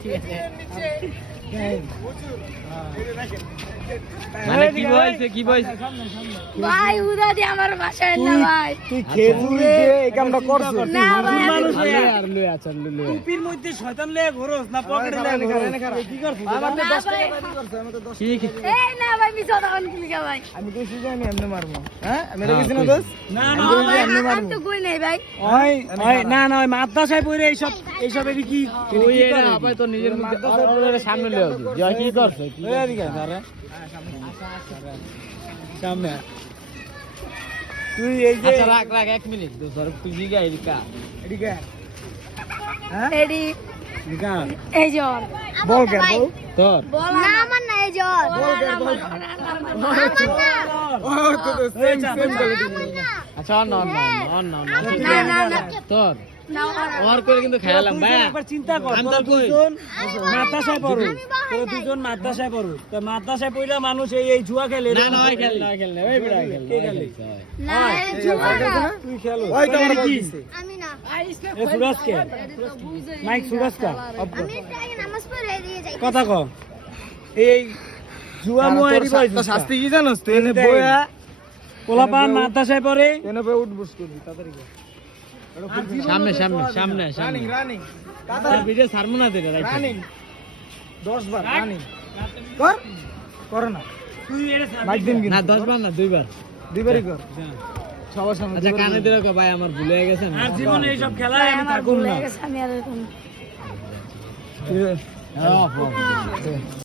ঠিক আছে মানে কি বলছে ভাই উদা দিয়ে আমার বাসায় না ভাই তুই খেজুর দিয়ে এই কামটা করছিস না ভাই মানুষ লয়ে আর লয়ে আছেন লয়ে টুপির মধ্যে শয়তান লয়ে ঘোরস না পকেটে লয়ে ঘোরস কি করছিস আমার তো 10 টাকা দাবি করছে আমি তো 10 ঠিক এই না ভাই মিছা দাও কি ভাই আমি কইছি যে আমি এমনি মারবো হ্যাঁ আমি এটা কিছু না দোস্ত না না আমি তো কই নাই ভাই ওই না না ওই মাদ্রাসায় পড়ে এইসব এর কি তুই এটা আপাই তো নিজের মধ্যে ওর সামনে লয়ে আসবি যা কি করছে কি ওই এদিকে আরে সামনে তুই এই যে আচ্ছা রাখ রাখ 1 মিনিট দোসর তুই জিগা এদিকা এদিকে হ্যাঁ এডি এদিকে এই জন বল কে বল তোর বল না আমার না এই জন বল কে বল ও তো সেম সেম করে দিবি আচ্ছা অন না না না তোর না ওর করে কিন্তু খেলাম ভাই একবার চিন্তা কর আমি তোরা তো কই। দুজন মাদ্রাসায় পড়ো তোরা দুজন মাদ্রাসায় পড়ো তো মাদ্রাসায় পড়লে মানুষ এই জুয়া খেলে না না ওই খেল না ওই খেল না ওই বড় খেল কে খেলে? না এই জুয়া না তুই খেলো ওই তো আমরা কি আমি না এ সুরজ কে মাইক সুরজ কা আমি আগে নামাজ পড়ে দিয়ে যাই কথা ক এই জুয়া মুয়া এরি বয়স শাস্তি কি জানোস তুই এনে বয়া পোলাপান মাদ্রাসায় পড়ে এনে বয়া উঠবস করবি তাড়াতাড়ি কর সামনে সামনে সামনে সামনে রানিং তার ভিডিও সারমু না দিলে রাইট রানিং 10 বার রানিং কর কর না তুই এর মাইক দিন না 10 বার না 2 বার দুইবারই কর সবার সামনে আচ্ছা কানে দিলে কো ভাই আমার ভুলে গেছে আর জীবনে এইসব খেলায় আমি থাকুম না আমি আর এরকম ঠিক আছে? হ্যাঁ